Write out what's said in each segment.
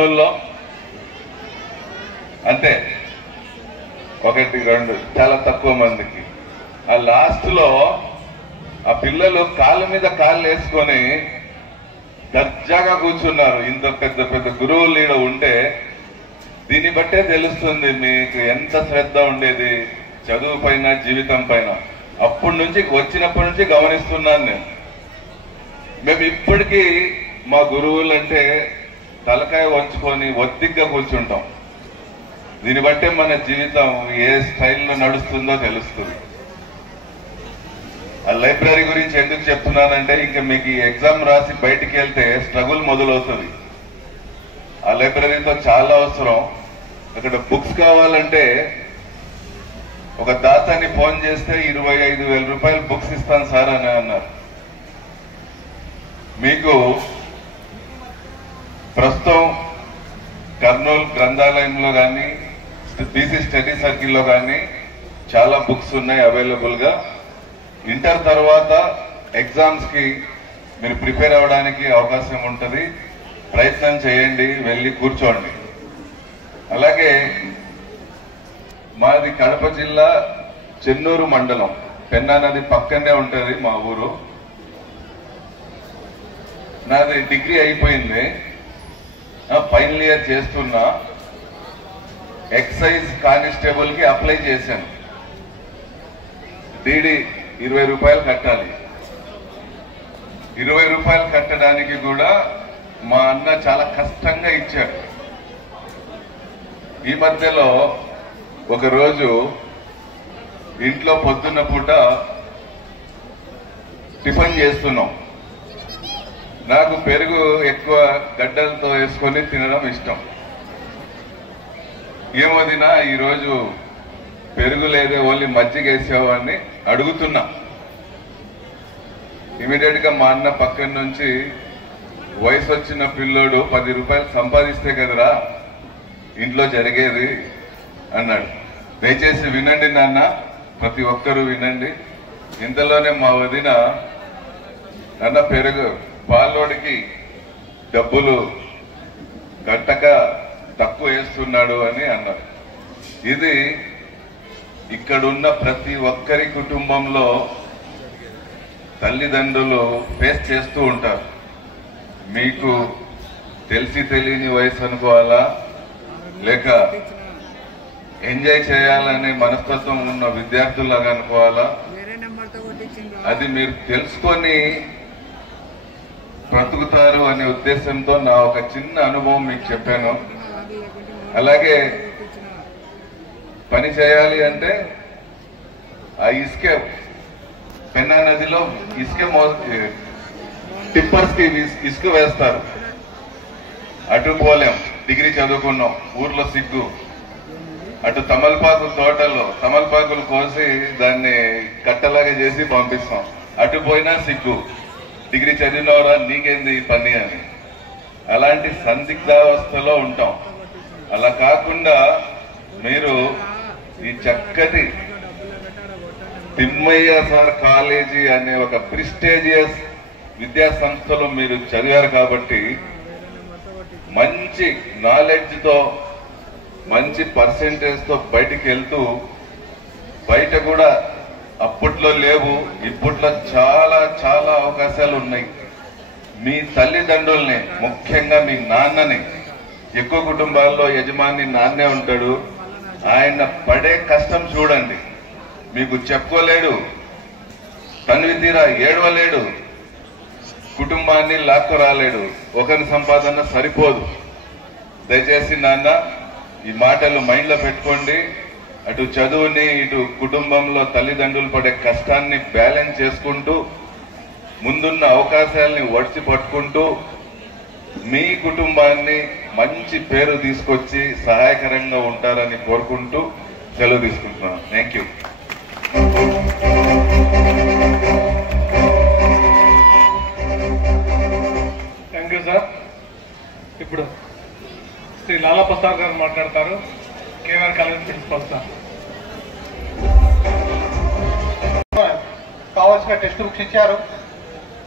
కర్నూలులో అంతే, 1, 2 చాలా తక్కువ మందికి. ఆ లాస్ట్లో ఆ పిల్లలు కాళ్ళ మీద కాళ్ళు వేసుకొని దర్జాగా కూర్చున్నారు. ఇంత పెద్ద పెద్ద గురువులు ఈడ ఉంటే దీన్ని బట్టే తెలుస్తుంది మీకు ఎంత శ్రద్ధ ఉండేది చదువు పైన, జీవితం పైన. వచ్చినప్పటి నుంచి గమనిస్తున్నాను నేను. మేము ఇప్పటికీ మా గురువులంటే తలకాయ వంచుకొని ఒత్తిగ్గా కూర్చుంటాం. దీన్ని బట్టే మన జీవితం ఏ స్టైల్లో నడుస్తుందో తెలుస్తుంది. ఆ లైబ్రరీ గురించి ఎందుకు చెప్తున్నానంటే, ఇంకా మీకు ఈ ఎగ్జామ్ రాసి బయటికి వెళ్తే స్ట్రగుల్ మొదలవుతుంది. ఆ లైబ్రరీతో చాలా అవసరం. అక్కడ బుక్స్ కావాలంటే ఒక దాతని ఫోన్ చేస్తే 25,000 రూపాయలు బుక్స్ ఇస్తాను సార్ అని అన్నారు. మీకు ప్రస్తుతం కర్నూలు గ్రంథాలయంలో కానీ, బీసీ స్టడీ సర్కిల్లో కానీ చాలా బుక్స్ ఉన్నాయి అవైలబుల్ గా. ఇంటర్ తర్వాత ఎగ్జామ్స్ కి మీరు ప్రిపేర్ అవ్వడానికి అవకాశం ఉంటుంది. ప్రయత్నం చేయండి, వెళ్ళి కూర్చోండి. అలాగే మాది కడప జిల్లా చెన్నూరు మండలం, పెన్నా నది పక్కనే ఉంటుంది మా ఊరు. నాది డిగ్రీ అయిపోయింది, ఫైనల్ ఇయర్ చేస్తున్నా. ఎక్సైజ్ కానిస్టేబుల్ కి అప్లై చేశాను. డీడీ 20 రూపాయలు కట్టాలి. 20 రూపాయలు కట్టడానికి కూడా మా అన్న చాలా కష్టంగా ఇచ్చాడు. ఈ మధ్యలో ఒకరోజు ఇంట్లో పొద్దున్న పూట టిఫిన్ చేస్తున్నాం. నాకు పెరుగు ఎక్కువ గడ్డలతో వేసుకొని తినడం ఇష్టం. ఏమోదినా ఈరోజు పెరుగు లేదే, ఓన్లీ మజ్జిగ వేసావు అని అడుగుతున్నా. ఇమీడియట్ గా మా అన్న పక్కన నుంచి, వయసు వచ్చిన పిల్లోడు 10 రూపాయలు సంపాదిస్తే కదరా ఇంట్లో జరిగేది అన్నాడు. దయచేసి వినండి నాన్న, ప్రతి ఒక్కరూ వినండి. ఇంతలోనే మా వదిన, అన్న పెరుగు పాలోడికి డబ్బులు గట్టక తక్కువ వేస్తున్నాడు అని అన్నారు. ఇది ఇక్కడున్న ప్రతి ఒక్కరి కుటుంబంలో తల్లిదండ్రులు ఫేస్ చేస్తూ ఉంటారు. మీకు తెలిసి తెలియని వయసు అనుకోవాలా, లేక ఎంజాయ్ చేయాలనే మనస్తత్వం ఉన్న విద్యార్థులాగా అనుకోవాలా, అది మీరు తెలుసుకొని బ్రతుకుతారు అనే ఉద్దేశంతో నా ఒక చిన్న అనుభవం మీకు చెప్పాను. అలాగే పని చేయాలి అంటే ఆ ఇసుక, పెన్నా నదిలో ఇసుక టిప్పర్స్ కి ఇసుక వేస్తారు. అటు పోలేం, డిగ్రీ చదువుకున్నాం, ఊర్లో సిగ్గు. అటు తమలపాకు తోటలో తమలపాకులు కోసి దాన్ని కట్టలాగా చేసి పంపిస్తాం. అటు పోయినా సిగ్గు, డిగ్రీ చదివినవరా నీకేంది ఈ పని అని. అలాంటి సందిగ్ధావస్థలో ఉంటాం. అలా కాకుండా మీరు ఈ చక్కటి తిమ్మయ్య సార్ కాలేజీ అనే ఒక ప్రిస్టేజియస్ విద్యా సంస్థలో మీరు చదివారు కాబట్టి మంచి నాలెడ్జ్ తో, మంచి పర్సెంటేజ్ తో బయటికి వెళ్తూ, బయట కూడా అప్పట్లో లేవు, ఇప్పట్లో చాలా చాలా అవకాశాలు ఉన్నాయి. మీ తల్లిదండ్రుల్ని, ముఖ్యంగా మీ నాన్నని, ఎక్కువ కుటుంబాల్లో యజమాని నాన్నే ఉంటాడు, ఆయన పడే కష్టం చూడండి. మీకు చెప్పుకోలేడు, తనివి తీరా ఏడవలేడు, కుటుంబాన్ని లాక్కు రాలేడు, ఒకరి సంపాదన సరిపోదు. దయచేసి నాన్న ఈ మాటలు మైండ్ లో పెట్టుకోండి. అటు చదువుని, ఇటు కుటుంబంలో తల్లిదండ్రులు పడే కష్టాన్ని బ్యాలెన్స్ చేసుకుంటూ, ముందున్న అవకాశాలని ఒడిచి పట్టుకుంటూ, మీ కుటుంబాన్ని మంచి పేరు తీసుకొచ్చి సహాయకరంగా ఉంటారని కోరుకుంటూ సెలవు తీసుకుంటున్నాను. Thank you. Thank you sir. ఇప్పుడు శ్రీ లాలా ప్రసాద్ గారు మాట్లాడతారు, కేవీఆర్ కాలేజ్ ప్రిన్సిపల్ సార్. కావాల్సిన టెక్స్ట్ బుక్స్ ఇచ్చారు,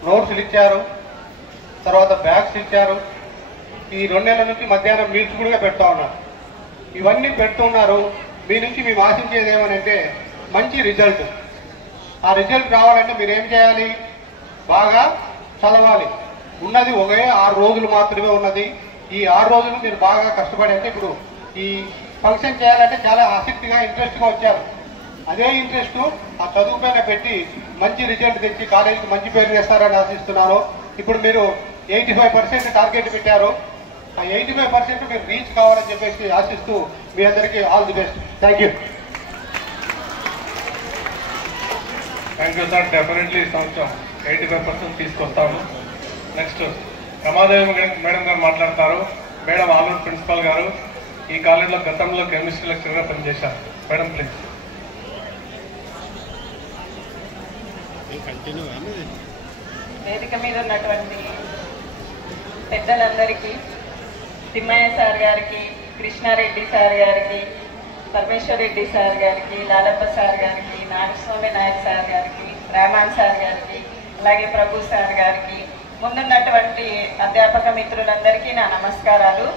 నోట్స్లు ఇచ్చారు, తర్వాత బ్యాగ్స్ ఇచ్చారు. ఈ 2 నెలల నుంచి మధ్యాహ్నం మీల్స్ కూడా పెడతా ఉన్నారు. ఇవన్నీ పెడుతున్నారు. మీ నుంచి మేము ఆశించేది ఏమనంటే మంచి రిజల్ట్. ఆ రిజల్ట్ రావాలంటే మీరు ఏం చేయాలి? బాగా చదవాలి. ఉన్నది ఒకే 6 రోజులు మాత్రమే ఉన్నది. ఈ 6 రోజులు మీరు బాగా కష్టపడి, అంటే ఇప్పుడు ఈ ఫంక్షన్ చేయాలంటే చాలా ఆసక్తిగా ఇంట్రెస్ట్గా వచ్చారు. అదే ఇంట్రెస్ట్ ఆ చదువు పైన పెట్టి మంచి రిజల్ట్ తెచ్చి కాలేజీకి మంచి పేరు చేస్తారని ఆశిస్తున్నాను. ఇప్పుడు మీరు 85% టార్గెట్ పెట్టారు. ఆ 85% మీరు రీచ్ కావాలని చెప్పేసి ఆశిస్తూ మీ అందరికీ all the best. Thank you. Thank you sir. Definitely ఈ సంవత్సరం 85% తీసుకొస్తాము. నెక్స్ట్ రమాదేవి మేడం గారు మాట్లాడతారు. మేడం ఆలూరు ప్రిన్సిపాల్ గారు ఈ కాలేజీలో గతంలో కెమిస్ట్రీ లెక్చరర్గా పనిచేశారు. Madam please. వేదిక మీద ఉన్నటువంటి పెద్దలందరికీ, తిమ్మయ్య సార్ గారికి, కృష్ణారెడ్డి సార్ గారికి, పరమేశ్వర్ రెడ్డి సార్ గారికి, లాలప్ప సార్ గారికి, నాగస్వామి నాయక్ సార్ గారికి, రామాన్ సార్ గారికి, అలాగే ప్రభు సార్ గారికి, ముందున్నటువంటి అధ్యాపక మిత్రులందరికీ నా నమస్కారాలు.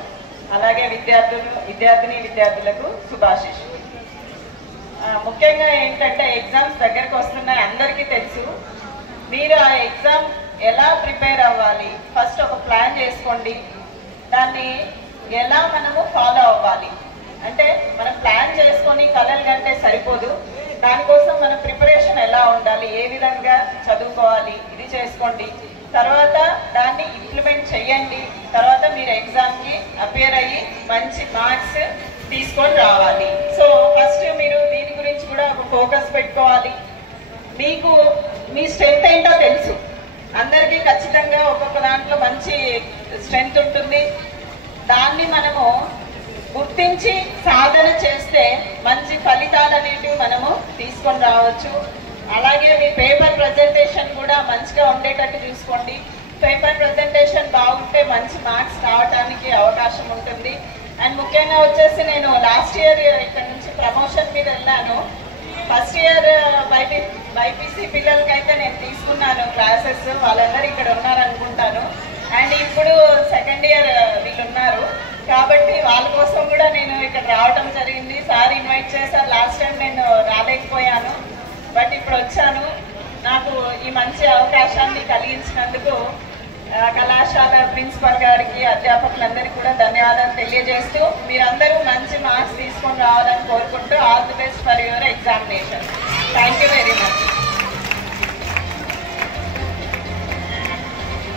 అలాగే విద్యార్థులకు శుభాశీస్సులు. ముఖ్యంగా ఏంటంటే ఎగ్జామ్స్ దగ్గరకు వస్తున్నాయి, అందరికీ తెలుసు. మీరు ఆ ఎగ్జామ్ ఎలా ప్రిపేర్ అవ్వాలి, ఫస్ట్ ఒక ప్లాన్ చేసుకోండి. దాన్ని ఎలా మనము ఫాలో అవ్వాలి అంటే, మనం ప్లాన్ చేసుకొని కలలు కంటే సరిపోదు. దానికోసం మన ప్రిపరేషన్ ఎలా ఉండాలి, ఏ విధంగా చదువుకోవాలి, ఇది చేసుకోండి. తర్వాత దాన్ని ఇంప్లిమెంట్ చేయండి. తర్వాత మీరు ఎగ్జామ్కి అపియర్ అయ్యి మంచి మార్క్స్ తీసుకొని రావాలి. సో ఫస్ట్ మీరు దీని గురించి కూడా ఒక ఫోకస్ పెట్టుకోవాలి. మీకు మీ స్ట్రెంత్ ఏంటో తెలుసు. అందరికీ ఖచ్చితంగా ఒక్కొక్క దాంట్లో మంచి స్ట్రెంత్ ఉంటుంది. దాన్ని మనము గుర్తించి సాధన చేస్తే మంచి ఫలితాలు అనేటివి మనము తీసుకొని రావచ్చు. అలాగే మీ పేపర్ ప్రజెంటేషన్ కూడా మంచిగా ఉండేటట్టు చూసుకోండి. పేపర్ ప్రజెంటేషన్ బాగుంటే మంచి మార్క్స్ రావడానికి అవకాశం ఉంటుంది. అండ్ ముఖ్యంగా వచ్చేసి నేను లాస్ట్ ఇయర్ ఇక్కడ నుంచి ప్రమోషన్ మీద వెళ్ళాను. ఫస్ట్ ఇయర్ బైపీసీ పిల్లలకైతే నేను తీసుకున్నాను క్లాసెస్, వాళ్ళందరూ ఇక్కడ ఉన్నారనుకుంటాను. అండ్ ఇప్పుడు సెకండ్ ఇయర్ వీళ్ళు ఉన్నారు కాబట్టి వాళ్ళ కోసం కూడా నేను ఇక్కడ రావడం జరిగింది. సార్ ఇన్వైట్ చేశారు. లాస్ట్ టైం నేను రాలేకపోయాను, బట్ ఇప్పుడు వచ్చాను. నాకు ఈ మంచి అవకాశాన్ని కలిగించినందుకు కళాశాల ప్రిన్సిపల్ గారికి, అధ్యాపకులందరికీ కూడా ధన్యవాదాలు తెలియజేస్తూ, మీరందరూ మంచి మార్క్స్ తీసుకొని రావాలని కోరుకుంటూ all the best for your examination. Thank you very much.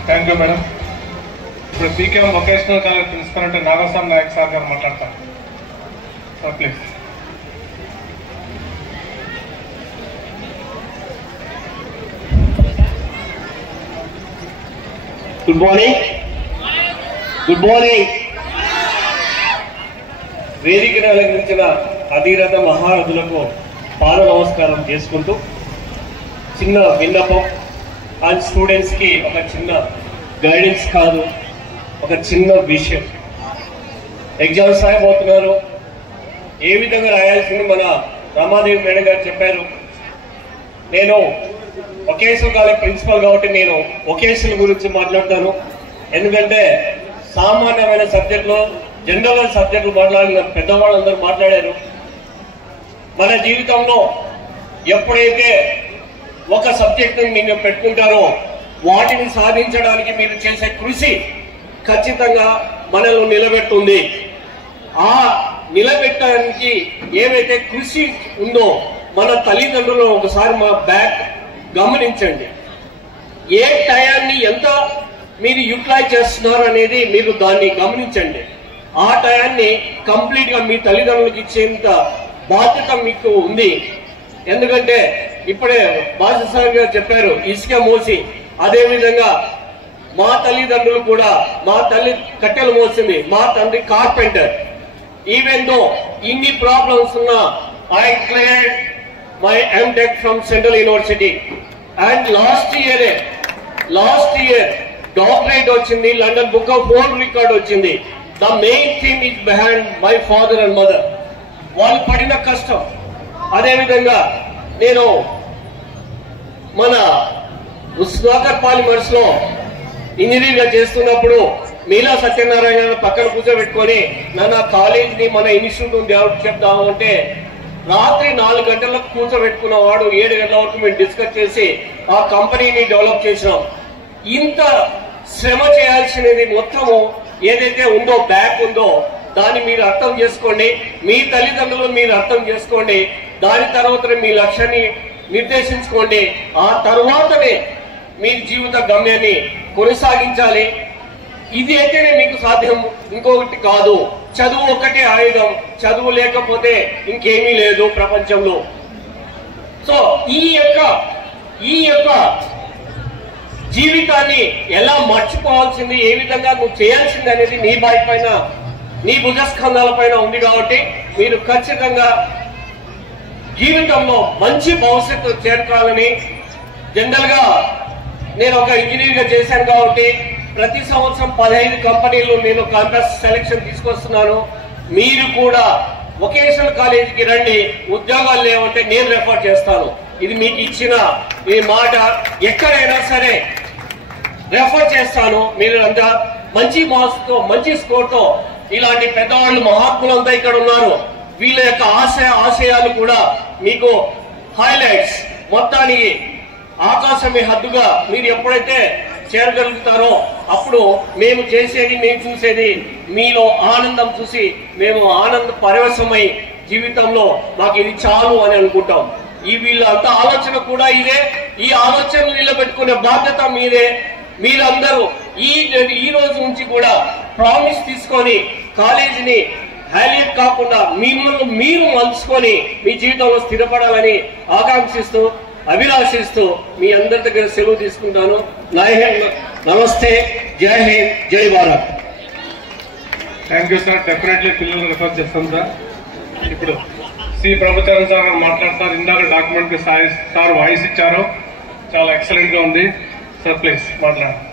Thank you madam. ఇప్పుడు బీకేఎం వొకేషనల్ కాలేజ్ ప్రిన్సిపల్ అంటే నాగస్వామి నాయక్ సార్ గారు మాట్లాడతారు. Sir please. Good morning. Good morning. వేదికను అలంకరించిన అధీరథ మహారథులకు పాద నమస్కారం చేసుకుంటూ చిన్న విన్నపం, ఆ స్టూడెంట్స్కి ఒక చిన్న గైడెన్స్ కాదు, ఒక చిన్న విషయం. ఎగ్జామ్స్ రాయబోతున్నారు, ఏ విధంగా రాయాల్సింది మన రమాదేవి మేడం గారు చెప్పారు. నేను వొకేషనల్ కాలేజ్ ప్రిన్సిపల్ కాబట్టి నేను వొకేషనల్ గురించి మాట్లాడతాను. ఎందుకంటే సామాన్యమైన సబ్జెక్టులు, జనరల్ సబ్జెక్టులు మాట్లాడిన పెద్దవాళ్ళందరూ మాట్లాడారు. మన జీవితంలో ఎప్పుడైతే ఒక సబ్జెక్టుని మీరు పెట్టుకుంటారో వాటిని సాధించడానికి మీరు చేసే కృషి ఖచ్చితంగా మనలో నిలబెడుతుంది. ఆ నిలబెట్టడానికి ఏవైతే కృషి ఉందో మన తల్లిదండ్రులు ఒకసారి మా బ్యాక్ గమనించండి. ఏ టయాన్ని ఎంత మీరు యూటిలైజ్ చేస్తున్నారు అనేది మీరు దాన్ని గమనించండి. ఆ టయాన్ని కంప్లీట్ గా మీ తల్లిదండ్రులకు ఇచ్చేంత బాధ్యత మీకు ఉంది. ఎందుకంటే ఇప్పుడే బాసు సార్ గారు చెప్పారు, ఇసుక మోసి, అదే విధంగా మా తల్లిదండ్రులు కూడా, మా తల్లి కట్టెలు మోసింది, మా తండ్రి కార్పెంటర్. ఈవెన్ దో ఇన్ని ప్రాబ్లమ్స్ ఉన్నా I cleared my MTech from central university. And last year doctorate వచ్చింది, London book of world record వచ్చింది. The main thing is behind my father and mother. వాళ్ళు పడిన కష్టం. అదేవిధంగా నేను మన ఉస్నాకర్ పాలిమర్స్ లో ఇంజనీర్ గా చేస్తున్నప్పుడు మీలా సత్యనారాయణ పక్కన కూర్చోబెట్టుకొని నా కాలేజీని మన ఇన్స్టిట్యూట్ డెవలప్ చెప్దాము అంటే రాత్రి 4 గంటలకు కూర్చోబెట్టుకున్న వాడు 7 గంటల వరకు మేము డిస్కస్ చేసి ఆ కంపెనీని డెవలప్ చేసినాం. ఇంత శ్రమ చేయాల్సినది మొత్తము ఏదైతే ఉందో బ్యాక్ ఉందో దాన్ని మీరు అర్థం చేసుకోండి. మీ తల్లిదండ్రులు మీరు అర్థం చేసుకోండి. దాని తర్వాత మీ లక్ష్యాన్ని నిర్దేశించుకోండి. ఆ తర్వాతనే మీ జీవిత గమ్యాన్ని కొనసాగించాలి. ఇది అయితేనే మీకు సాధ్యం, ఇంకొకటి కాదు. చదువు ఒకటే ఆయుధం, చదువు లేకపోతే ఇంకేమీ లేదు ప్రపంచంలో. సో ఈ యొక్క జీవితాన్ని ఎలా మర్చిపోవాల్సింది, ఏ విధంగా నువ్వు చేయాల్సింది అనేది నీ బాయ్ పైన, నీ భుజస్కంధాల పైన ఉంది. కాబట్టి మీరు ఖచ్చితంగా జీవితంలో మంచి భవిష్యత్తు చేరుకోవాలని. జనరల్ గా నేను ఒక ఇంజనీర్ గా చేశాను కాబట్టి ప్రతి సంవత్సరం 15 కంపెనీలు నేను క్యాంపస్ సెలెక్షన్ తీసుకొస్తున్నాను. మీరు కూడా వొకేషనల్ కాలేజీకి రండి, ఉద్యోగాలు లేవంటే నేను రెఫర్ చేస్తాను. ఇది మీకు ఇచ్చిన ఈ మాట. ఎక్కడైనా సరే రెఫర్ చేస్తాను. మీరు అంతా మంచి మార్క్స్ తో, మంచి స్కోర్ తో, ఇలాంటి పెద్దవాళ్ళు మహాత్ములంతా ఇక్కడ ఉన్నారు. వీళ్ళ యొక్క ఆశయాలు కూడా మీకు హైలైట్స్. మొత్తానికి ఆకాశమే హద్దుగా మీరు ఎప్పుడైతే చేరగలుగుతారో అప్పుడు మేము చేసేది, మేము చూసేది, మీలో ఆనందం చూసి మేము ఆనంద పరవశమై జీవితంలో మాకు ఇది చాలు అని అనుకుంటాం. ఈ వీళ్ళంత ఆలోచన కూడా ఇదే. ఈ ఆలోచనలు నిలబెట్టుకునే బాధ్యత మీదే. మీరందరూ ఈ రోజు నుంచి కూడా ప్రామిస్ తీసుకొని కాలేజీని హైలైట్ కాకుండా మిమ్మల్ని మీరు మలుచుకొని మీ జీవితంలో స్థిరపడాలని ఆకాంక్షిస్తూ, అభిలాషిస్తూ మీ అందరి దగ్గర సెలవు తీసుకుంటాను. నమస్తే, జై హింద్, జై Bharat. Thank you sir. Definitely పిల్లలు రిఫర్ చేస్తాం సార్. ఇప్పుడు సి ప్రభుచరణ్ సార్ మాట్లాడతారు. ఇందాక డాక్యుమెంట్ కి సార్ వాయిస్ ఇచ్చారు, చాలా ఎక్సలెంట్ గా ఉంది సార్. ప్లీజ్ మాట్లాడండి.